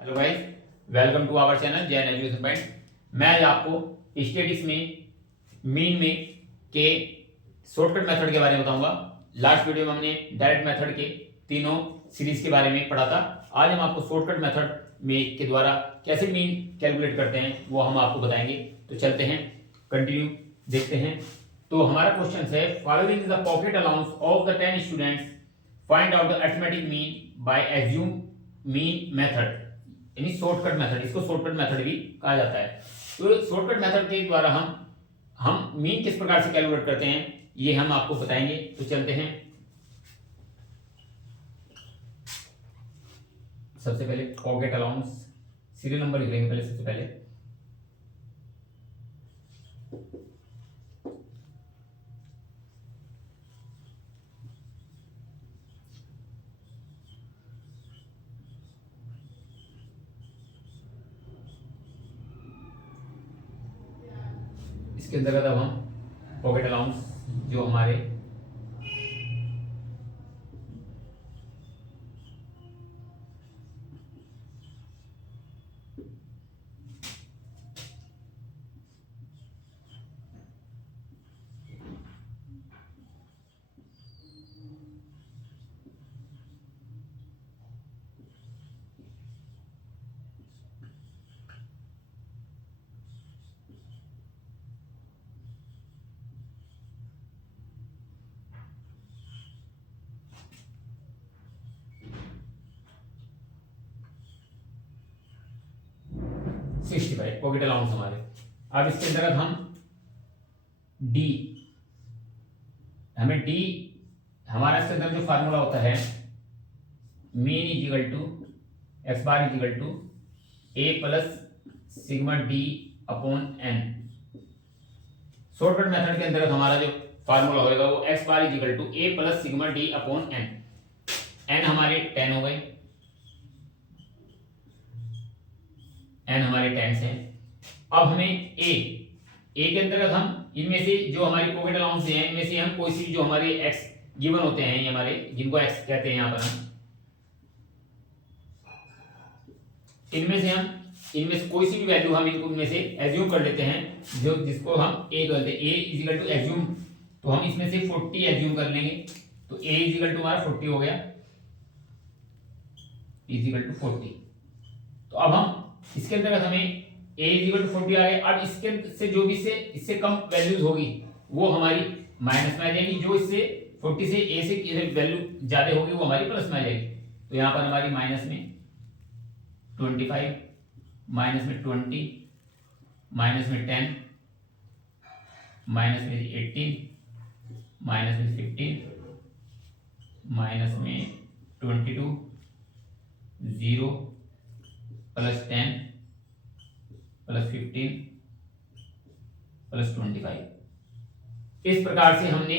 Hello guys, welcome to our channel Jain education point. मैं आज आपको स्टैटिस्टिक्स में मीन में के शॉर्टकट मेथड के बारे में बताऊंगा। लास्ट वीडियो में हमने डायरेक्ट मेथड के तीनों सीरीज के बारे में पढ़ा था। आज हम आपको शॉर्टकट मेथड में के द्वारा कैसे मीन कैलकुलेट करते हैं वो हम आपको बताएंगे। तो चलते हैं, कंटिन्यू देखते हैं। तो हमारा क्वेश्चन है, following the pocket allowance of the 10 students, find out the arithmetic mean by assume mean method, यानी शॉर्टकट मेथड। इसको शॉर्टकट मेथड भी कहा जाता है। तो शॉर्टकट मेथड के द्वारा हम मीन किस प्रकार से कैलकुलेट करते हैं ये हम आपको बताएंगे। तो चलते हैं, सबसे पहले पॉकेट अलाउंस, सीरियल नंबर लिख लेंगे पहले सबसे पहले। इसके अंतर्गत अब हम पॉकेट अलाउंस जो हमारे पॉकेट अलाउंस हमारे। अब इसके अंतर्गत हम डी, हमें डी हमारा इसके अंदर जो फार्मूला होता है, mean is equal to X bar is equal to A plus sigma D upon N. Shortcut method के अंतर्गत हमारा जो फार्मूला होगा वो X bar is equal to A plus sigma D upon N. N हमारे 10 हो गए, एन हमारे 10 हैं। अब हमें ए के अंतर्गत हम इनमें से जो हमारी पॉकेट अलाउंस है इनमें से हम कोई सी भी जो हमारे एक्स गिवन होते हैं, ये हमारे जिनको एक्स कहते हैं यहाँ पर, हम इनमें से कोई सी भी वैल्यू हम इनको इनमें से एज्यूम कर लेते हैं, जो जिसको हम ए कहते हैं। ए इज इक्वल टू एज्यूम, तो हम इसमें से 40 एज्यूम कर लेंगे। तो ए इज इक्वल टू हमारा 40 हो गया, इज इक्वल टू 40। तो अब हम इसके अंतर्गत हमें a इज इक्वल टू 40 आ गया। अब इसके से जो भी इससे कम वैल्यूज होगी वो हमारी माइनस में आ जाएगी, जो इससे 40 से a से वैल्यू ज्यादा होगी वो हमारी प्लस में आ जाएगी। तो यहाँ पर हमारी माइनस में 25, माइनस में 20, माइनस में 10, माइनस में 18, माइनस में 15, माइनस में 22, 0 प्लस 10 प्लस 15 प्लस 25। इस प्रकार से हमने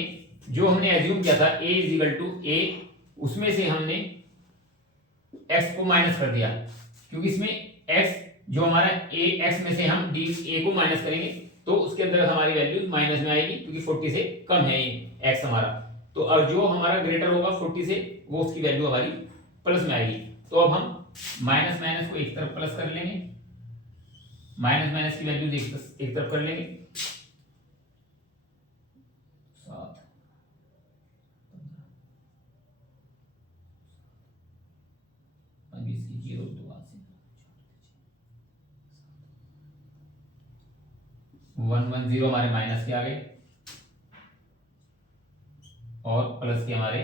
एज्यूम किया था a इज इक्वल टू ए, उसमें से हमने x को माइनस कर दिया, क्योंकि इसमें x जो हमारा a x में से हम d a को माइनस करेंगे तो उसके अंदर हमारी वैल्यू माइनस में आएगी, क्योंकि 40 से कम है ये x हमारा। तो अब जो हमारा ग्रेटर होगा 40 से वो उसकी वैल्यू हमारी प्लस में आएगी। तो अब हम माइनस माइनस को एक तरफ प्लस कर लेंगे, माइनस माइनस की वैल्यू एक तरफ कर लेंगे, 7, 20 की 0 2 110 हमारे माइनस के आ गए और प्लस के हमारे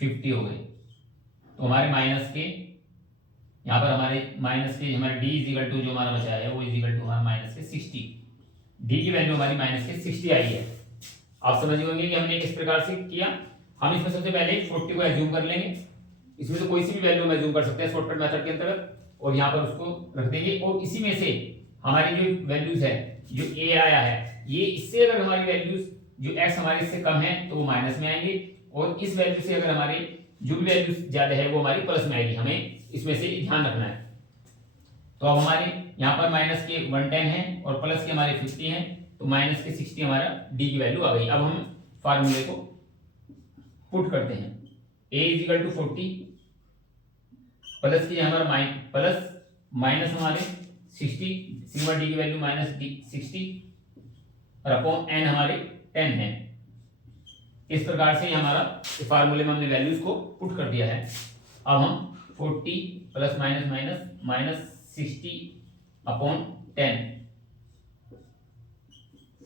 50 हो गए। तो हमारे माइनस के यहाँ पर हमारे माइनस के हमारे डी इज इक्वल टू जो हमारा बचा है वो इज इक्वल टू हमारा माइनस के 60। डी की वैल्यू हमारी माइनस के 60 आई है। आप समझ होंगे कि हमने किस प्रकार से किया। हम इसमें सबसे पहले 40 को एज्यूम कर लेंगे, इसमें तो कोई सी भी वैल्यू हम एज्यूम कर सकते हैं शॉर्टकट मेथड के अंतर्गत, और यहाँ पर उसको रख देंगे। और इसी में से हमारी जो वैल्यूज है, जो ए आया है, ये इससे अगर हमारी वैल्यूज जो एक्स हमारे इससे कम है तो वो माइनस में आएंगे, और इस वैल्यू से अगर हमारे जो भी वैल्यू ज्यादा है वो हमारी प्लस में आएगी। हमें इसमें से ध्यान रखना है। तो अब हमारे यहाँ पर माइनस के 110 है और प्लस के हमारे 50 है, तो माइनस के 60 हमारा डी की वैल्यू आ गई। अब हम फार्मूले को पुट करते हैं। a is equal to 40 plus की हमारा प्लस माइनस हमारे 60, सिग्मा डी की वैल्यू माइनस डी 60 और अपॉन एन हमारे 10 है। इस प्रकार से हमारा फार्मूले में हमने वैल्यूज को पुट कर दिया है। अब हम 40 plus minus minus minus 60 upon 10,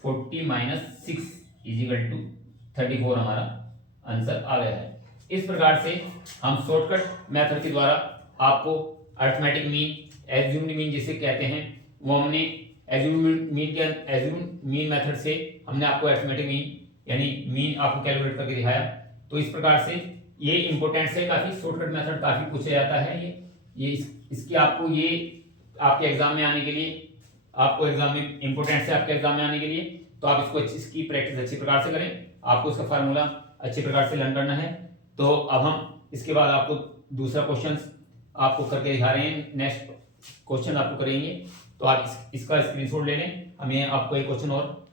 40 minus 6 is equal to 34 हमारा आंसर आ गया है। इस प्रकार से हम शॉर्टकट मेथड के द्वारा आपको अरिथमेटिक मीन, एज्यूम्ड मीन जिसे कहते हैं, वो हमने एज्यूम्ड मीन मेथड से हमने आपको अरिथमेटिक मीन यानी मीन आपको कैलकुलेट करके दिखाया। तो इस प्रकार से ये इंपॉर्टेंट है, काफी शॉर्टकट मेथड काफी पूछा जाता है। इसकी आपको ये आपके एग्जाम में आने के लिए, आपको एग्जाम में इंपॉर्टेंट है आपके एग्जाम में आने के लिए, तो आप इसकी प्रैक्टिस अच्छी प्रकार से करें। आपको इसका फार्मूला अच्छे प्रकार से लर्न करना है। तो अब हम इसके बाद आपको दूसरा क्वेश्चन आपको करके दिखा रहे हैं। नेक्स्ट क्वेश्चन आपको करेंगे, तो आप इसका स्क्रीनशॉट ले लें। हमें आपको एक क्वेश्चन और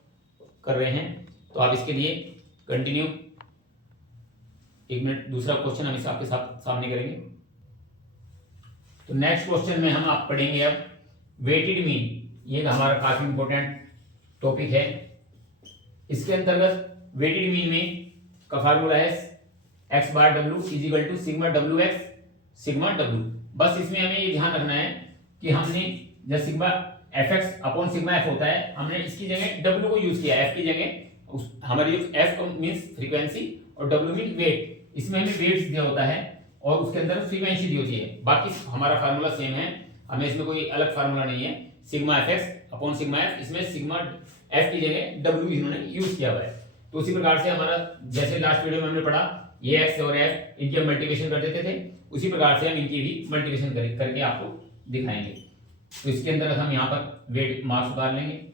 कर रहे हैं, तो आप इसके लिए कंटिन्यू 1 मिनट, दूसरा क्वेश्चन हम आपके सामने करेंगे। तो नेक्स्ट क्वेश्चन में हम आप पढ़ेंगे अब वेटेड मीन। ये हमारा काफी इंपॉर्टेंट टॉपिक है। इसके अंतर्गत वेटेड मीन में का फार्मूला है X bar W is equal to sigma W X sigma W. बस इसमें हमें ये ध्यान रखना है कि हमने जब sigma F x upon sigma F होता है, हमने इसकी जगह डब्ल्यू को यूज किया, एफ की जगह हमारी एफ मीन्स फ्रीक्वेंसी और डब्ल्यू मीन वेट। इसमें हमें वेट्स दिया होता है और उसके अंदर फ्रीक्वेंसी दी होती है। बाकी हमारा फार्मूला सेम है, हमें इसमें कोई अलग फार्मूला नहीं है। Sigma F x upon sigma F, इसमें सिग्मा एफ की जगह डब्ल्यू इन्होंने यूज किया हुआ है। तो उसी प्रकार से हमारा जैसे लास्ट वीडियो में हमने पढ़ा, ये एक्स और एफ इनकी हम मल्टीप्लिकेशन कर देते थे, उसी प्रकार से हम इनकी भी मल्टीप्लिकेशन करके आपको दिखाएंगे। तो इसके अंदर हम यहाँ पर वेट मार्क्स उतार लेंगे।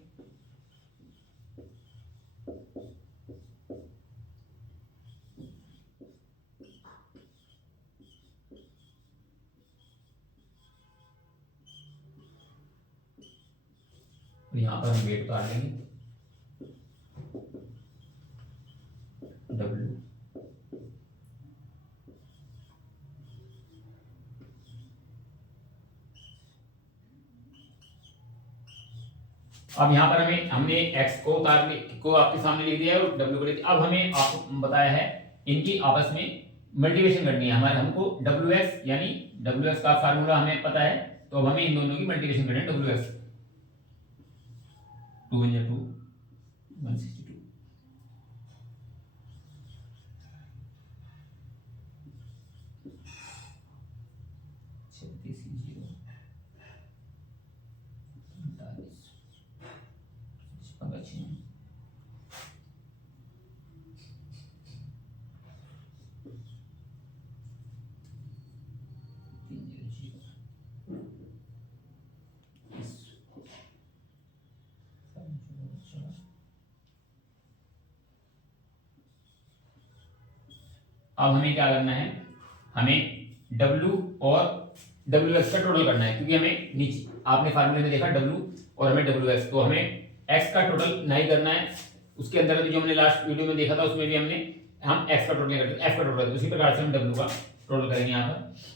यहाँ पर हम वेट उतार लेंगे डब्ल्यू। अब यहाँ पर हमने x को आपके सामने लिख दिया है और w को लिख दिया। अब हमें आपको बताया है इनकी आपस में मल्टीप्लिकेशन करनी है। हमारे हमको wx यानी wx का फार्मूला हमें पता है, तो अब हमें इन दोनों की मल्टीप्लिकेशन करनी है। wx 2 × 2 162 अब हमें क्या करना है, हमें W और WX का टोटल करना है, क्योंकि हमें नीचे आपने फार्मूले में देखा W और हमें WX, तो हमें X का टोटल नहीं करना है। उसके अंदर भी जो हमने लास्ट वीडियो में देखा था, उसमें भी हम X का टोटल नहीं करते, F का टोटल करते। उसी प्रकार से हम W का टोटल करेंगे यहाँ पर।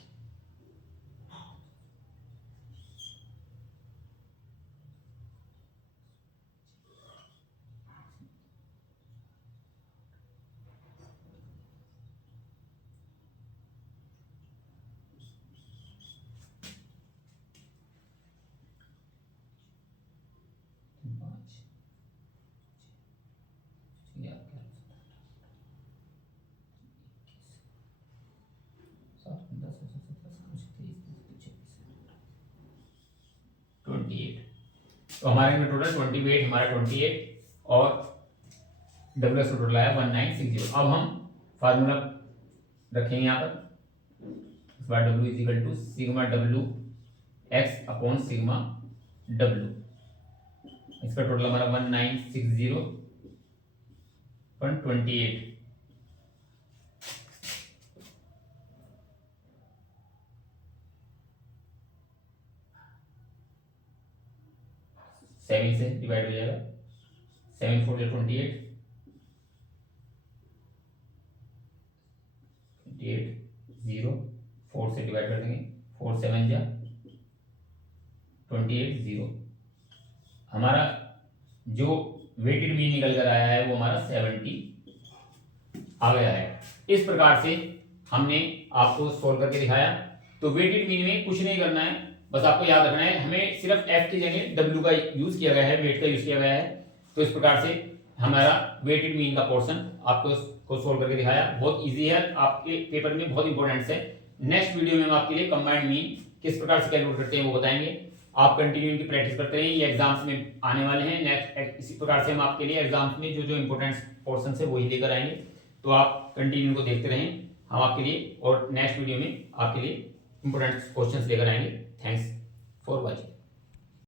तो हमारे में टोटल 28 हमारा 28 और डब्ल्यू का टोटल आया 1960। अब हम फार्मूला रखेंगे यहाँ पर, इस बार W is equal to sigma W X upon sigma W. इसका टोटल हमारा 1960.28। सेवन से डिवाइड हो जाएगा, 7 4 28, 0 4 से डिवाइड कर देंगे 4 7 जा 28 0। हमारा जो वेटेड मीन निकल कर आया है वो हमारा 70 आ गया है। इस प्रकार से हमने आपको सोल्व करके दिखाया। तो वेटेड मीन में कुछ नहीं करना है, बस आपको याद रखना है, हमें सिर्फ एफ की जगह डब्ल्यू का यूज किया गया है, वेट का यूज किया गया है। तो इस प्रकार से हमारा वेटेड मीन का पोर्शन आपको सोल्व करके दिखाया। बहुत इजी है, आपके पेपर में बहुत इंपॉर्टेंट है। नेक्स्ट वीडियो में हम आपके लिए कंबाइंड मीन किस प्रकार से कैलकुलेट करते हैं वो बताएंगे। आप कंटिन्यू इनकी प्रैक्टिस करते रहिए, ये एग्जाम्स में आने वाले हैं। नेक्स्ट इसी प्रकार से हम आपके लिए एग्जाम्स में जो जो इंपॉर्टेंट पोर्शन है वही लेकर आएंगे। तो आप कंटिन्यू को देखते रहें, हम आपके लिए और नेक्स्ट वीडियो में आपके लिए इंपॉर्टेंट क्वेश्चंस लेकर आएंगे। Thanks for watching.